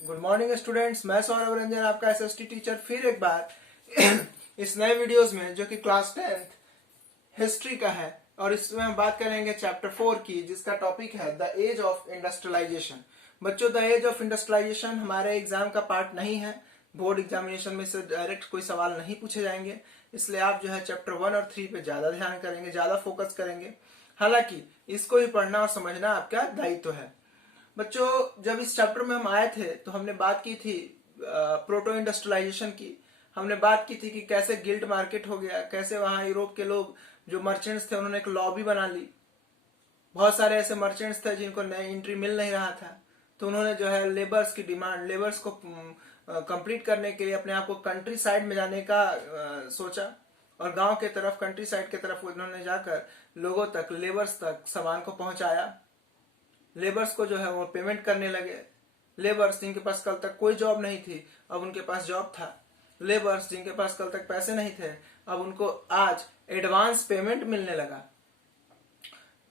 Good morning students, मैं सौरभ रंजन आपका SST teacher फिर एक बार इस नए वीडियोस में जो कि क्लास 10th हिस्ट्री का है। और इसमें हम बात करेंगे चैप्टर 4 की, जिसका टॉपिक है द एज ऑफ इंडस्ट्रियलाइजेशन। बच्चों, द एज ऑफ इंडस्ट्रियलाइजेशन हमारे एग्जाम का पार्ट नहीं है। बोर्ड एग्जामिनेशन में से डायरेक्ट कोई सवाल नहीं पूछे जाएंगे, इसलिए आप जो है चैप्टर 1 और 3 पे ज्यादा ध्यान करेंगे, ज्यादा फोकस करेंगे। हालांकि इसको भी पढ़ना और समझना आपका दायित्व है। बच्चों, जब इस चैप्टर में हम आए थे तो हमने बात की थी प्रोटो इंडस्ट्रियलाइजेशन की। हमने बात की थी कि कैसे गिल्ड मार्केट हो गया, कैसे वहां यूरोप के लोग जो मर्चेंट्स थे उन्होंने एक लॉबी बना ली। बहुत सारे ऐसे मर्चेंट्स थे जिनको नई एंट्री मिल नहीं रहा था, तो उन्होंने जो है लेबर्स की डिमांड, लेबर्स को कंप्लीट करने के लिए अपने आप को कंट्री साइड में जाने का सोचा। और गांव के तरफ, कंट्री साइड के तरफ उन्होंने जाकर लोगों तक, लेबर्स तक सामान को पहुंचाया। लेबर्स को जो है वो पेमेंट करने लगे। लेबर्स जिनके पास कल तक कोई जॉब नहीं थी, अब उनके पास जॉब था। लेबर्स जिनके पास कल तक पैसे नहीं थे, अब उनको आज एडवांस पेमेंट मिलने लगा।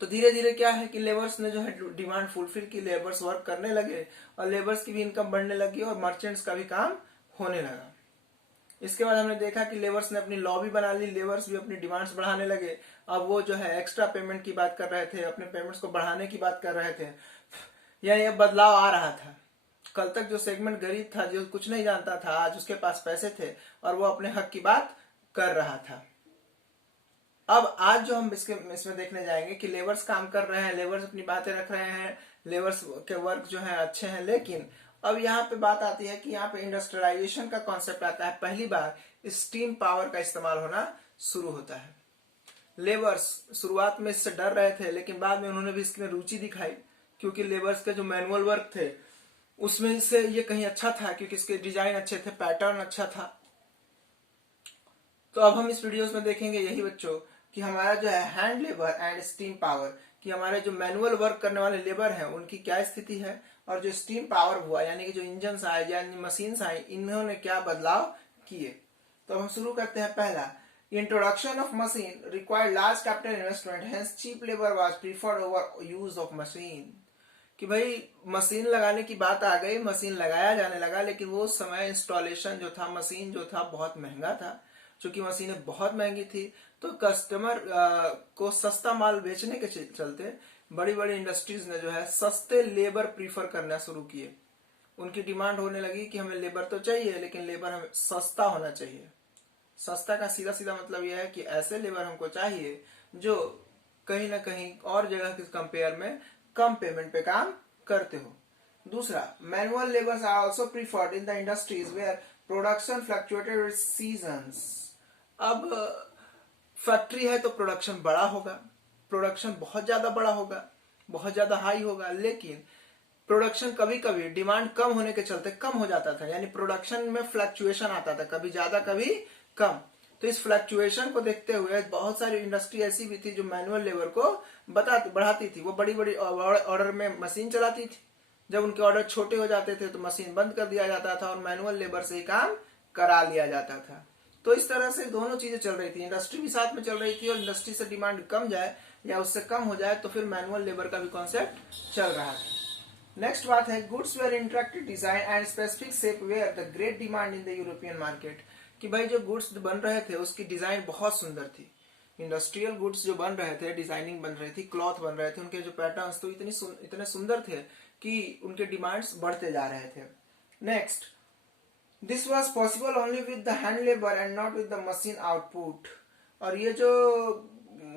तो धीरे धीरे क्या है कि लेबर्स ने जो है डिमांड फुलफिल की, लेबर्स वर्क करने लगे और लेबर्स की भी इनकम बढ़ने लगी और मर्चेंट्स का भी काम होने लगा। इसके बाद हमने देखा कि लेबर्स ने अपनी लॉबी बना ली, लेबर्स भी अपनी डिमांड्स बढ़ाने लगे। अब वो जो है एक्स्ट्रा पेमेंट की बात कर रहे थे, अपने पेमेंट्स को बढ़ाने की बात कर रहे थे। यानी अब बदलाव आ रहा था। कल तक जो सेगमेंट गरीब था, जो कुछ नहीं जानता था, आज उसके पास पैसे थे और वो अपने हक की बात कर रहा था। अब आज जो हम इसमें देखने जाएंगे कि लेबर्स काम कर रहे हैं, लेबर्स अपनी बातें रख रहे हैं, लेबर्स के वर्क जो है अच्छे हैं। लेकिन अब यहाँ पे बात आती है कि यहाँ पे इंडस्ट्रियलाइजेशन का कॉन्सेप्ट आता है। पहली बार स्टीम पावर का इस्तेमाल होना शुरू होता है। लेबर्स शुरुआत में इससे डर रहे थे, लेकिन बाद में उन्होंने भी इसमें रुचि दिखाई, क्योंकि लेबर्स के जो मैनुअल वर्क थे उसमें से ये कहीं अच्छा था, क्योंकि इसके डिजाइन अच्छे थे, पैटर्न अच्छा था। तो अब हम इस वीडियोस में देखेंगे यही बच्चों कि हमारा जो है hand labour and steam power, कि हमारे जो मैनुअल वर्क करने वाले लेबर हैं उनकी क्या स्थिति है, और जो स्टीम पावर हुआ यानी कि जो इंजन आए, यानी मशीन आई, इन्होंने क्या बदलाव किए। तो हम शुरू करते हैं। पहला, introduction of machine required large capital investment, hence cheap labour was preferred over use of machine. कि भाई मशीन लगाने की बात आ गई, मशीन लगाया जाने लगा, लेकिन वो समय इंस्टॉलेशन जो था, मशीन जो था बहुत महंगा था। चूंकि मशीनें बहुत महंगी थी, तो कस्टमर को सस्ता माल बेचने के चलते बड़ी बड़ी इंडस्ट्रीज ने जो है सस्ते लेबर प्रीफर करना शुरू किए। उनकी डिमांड होने लगी कि हमें लेबर तो चाहिए, लेकिन लेबर हमें सस्ता होना चाहिए। सस्ता का सीधा सीधा मतलब यह है कि ऐसे लेबर हमको चाहिए जो कहीं ना कहीं और जगह के कंपेयर में कम पेमेंट पे काम करते हो। दूसरा, manual labours are also preferred in the industries where production fluctuated with seasons. अब फैक्ट्री है तो प्रोडक्शन बड़ा होगा, प्रोडक्शन बहुत ज्यादा बड़ा होगा, बहुत ज्यादा हाई होगा, लेकिन प्रोडक्शन कभी कभी डिमांड कम होने के चलते कम हो जाता था। यानी प्रोडक्शन में फ्लक्चुएशन आता था, कभी ज्यादा कभी कम। तो इस फ्लक्चुएशन को देखते हुए बहुत सारी इंडस्ट्री ऐसी भी थी जो मैनुअल लेबर को बढ़ाती थी। वो बड़ी बड़ी ऑर्डर में मशीन चलाती थी। जब उनके ऑर्डर छोटे हो जाते थे तो मशीन बंद कर दिया जाता था और मैनुअल लेबर से ही काम करा लिया जाता था। तो इस तरह से दोनों चीजें चल रही थी, इंडस्ट्री भी साथ में चल रही थी, और इंडस्ट्री से डिमांड कम जाए या उससे कम हो जाए तो फिर मैनुअल लेबर का भी कॉन्सेप्ट चल रहा था। नेक्स्ट बात है, goods were interactive design and specific shape were the great demand in the European market. कि भाई जो गुड्स बन रहे थे उसकी डिजाइन बहुत सुंदर थी। इंडस्ट्रियल गुड्स जो बन रहे थे, डिजाइनिंग बन रही थी, क्लॉथ बन रहे थे, उनके जो पैटर्न्स तो इतने सुंदर थे कि उनके डिमांड्स बढ़ते जा रहे थे। Next, this was possible only with the hand labour and not with the machine output. और ये जो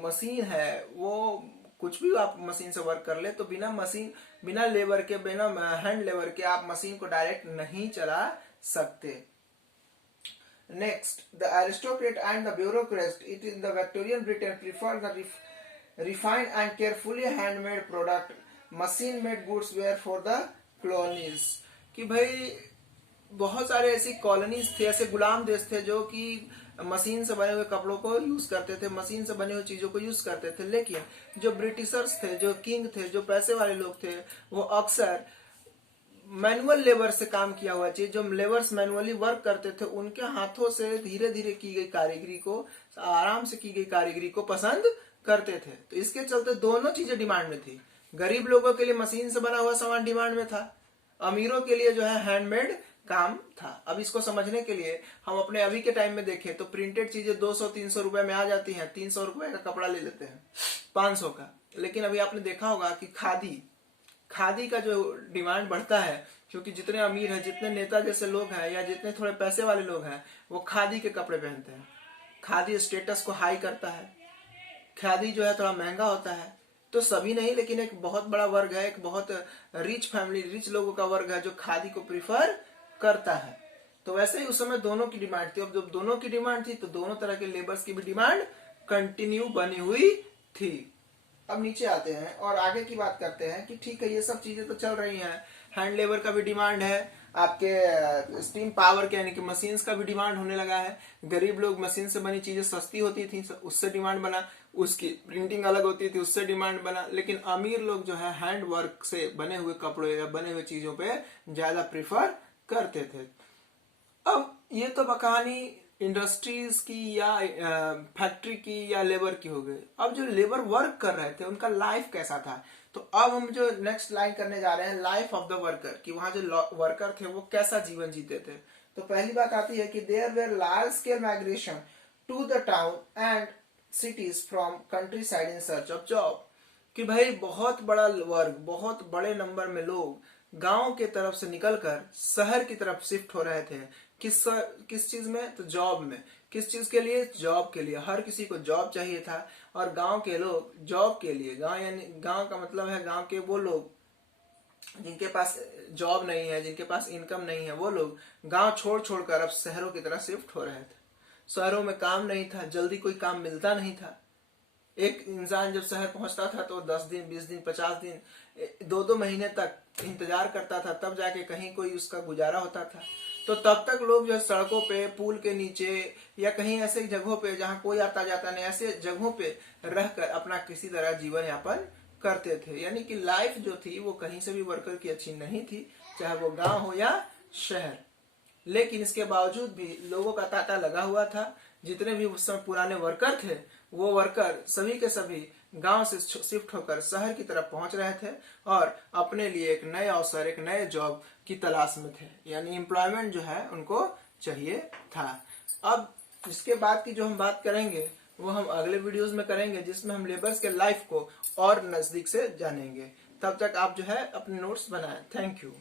मशीन है वो कुछ भी आप मशीन से वर्क कर ले, तो बिना लेबर के, बिना हैंड लेबर के आप मशीन को डायरेक्ट नहीं चला सकते। Next, the aristocrat and the bureaucrat in the Victorian Britain preferred the refined and carefully handmade product. Machine-made goods were for the colonies. कि भाई बहुत सारे ऐसी कॉलोनीज थे, ऐसे गुलाम देश थे जो कि मशीन से बने हुए कपड़ों को यूज करते थे, मशीन से बनी हुई चीजों को यूज करते थे। लेकिन जो ब्रिटिशर्स थे, जो किंग थे, जो पैसे वाले लोग थे, वो अक्सर मैनुअल लेबर से काम किया हुआ चीज, जो लेबर्स मैनुअली वर्क करते थे, उनके हाथों से धीरे धीरे की गई कारीगरी को, आराम से की गई कारीगरी को पसंद करते थे। तो इसके चलते दोनों चीजें डिमांड में थी। गरीब लोगों के लिए मशीन से बना हुआ सामान डिमांड में था, अमीरों के लिए जो है हैंडमेड काम था। अब इसको समझने के लिए हम अपने अभी के टाइम में देखें तो प्रिंटेड चीजें 200-300 रुपए में आ जाती हैं, 300 रुपए का कपड़ा ले लेते हैं, 500 का। लेकिन अभी आपने देखा होगा कि खादी का जो डिमांड बढ़ता है, क्योंकि जितने अमीर हैं, जितने नेता जैसे लोग हैं या जितने थोड़े पैसे वाले लोग हैं, वो खादी के कपड़े पहनते हैं। खादी स्टेटस को हाई करता है, खादी जो है थोड़ा महंगा होता है। तो सभी नहीं, लेकिन एक बहुत बड़ा वर्ग है, एक बहुत रिच फैमिली, रिच लोगों का वर्ग है जो खादी को प्रिफर करता है। तो वैसे ही उस समय दोनों की डिमांड थी। अब जब दोनों की डिमांड थी तो दोनों तरह के लेबर्स की भी डिमांड कंटिन्यू बनी हुई थी। अब नीचे आते हैं और आगे की बात करते हैं कि ठीक है, ये सब चीजें तो चल रही हैं, हैंड लेबर का भी डिमांड है, आपके स्टीम पावर के यानी कि मशीन्स का भी डिमांड होने लगा है। गरीब लोग, मशीन से बनी चीजें सस्ती होती थी, उससे डिमांड बना, उसकी प्रिंटिंग अलग होती थी, उससे डिमांड बना। लेकिन अमीर लोग जो है हैंड वर्क से बने हुए कपड़े या बने हुए चीजों पे ज्यादा प्रिफर करते थे। अब ये तो कहानी इंडस्ट्रीज की या फैक्ट्री की या लेबर की हो गई। अब जो लेबर वर्क कर रहे थे उनका लाइफ कैसा था, तो अब हम जो नेक्स्ट लाइन करने जा रहे हैं लाइफ ऑफ द वर्कर, कि वहां जो वर्कर थे वो कैसा जीवन जीते थे। तो पहली बात आती है कि there were large scale migration to the town and cities from countryside in search of job, कि भाई बहुत बड़ा वर्ग, बहुत बड़े नंबर में लोग गांव के तरफ से निकलकर शहर की तरफ शिफ्ट हो रहे थे। किस चीज में, तो जॉब में। किस चीज के लिए, जॉब के लिए। हर किसी को जॉब चाहिए था और गांव के लोग जॉब के लिए, गांव यानी गांव का मतलब है गांव के वो लोग जिनके पास जॉब नहीं है, जिनके पास इनकम नहीं है, वो लोग गांव छोड़ छोड़कर अब शहरों की तरफ शिफ्ट हो रहे थे। शहरों में काम नहीं था, जल्दी कोई काम मिलता नहीं था। एक इंसान जब शहर पहुंचता था तो 10 दिन, 20 दिन, 50 दिन, 2-2 महीने तक इंतजार करता था, तब जाके कहीं कोई उसका गुजारा होता था। तो तब तक लोग जो सड़कों पे, पुल के नीचे या कहीं ऐसे जगहों पे जहां कोई आता जाता नहीं, ऐसे जगहों पे रहकर अपना किसी तरह जीवन यापन करते थे। यानी कि लाइफ जो थी वो कहीं से भी वर्कर की अच्छी नहीं थी, चाहे वो गांव हो या शहर। लेकिन इसके बावजूद भी लोगों का तांता लगा हुआ था। जितने भी उस समय पुराने वर्कर थे, वो वर्कर सभी के सभी गांव से शिफ्ट होकर शहर की तरफ पहुंच रहे थे और अपने लिए एक नए अवसर, एक नए जॉब की तलाश में थे। यानी एम्प्लॉयमेंट जो है उनको चाहिए था। अब इसके बाद की जो हम बात करेंगे वो हम अगले वीडियोस में करेंगे, जिसमें हम लेबर्स के लाइफ को और नजदीक से जानेंगे। तब तक आप जो है अपने नोट्स बनाएं। Thank you.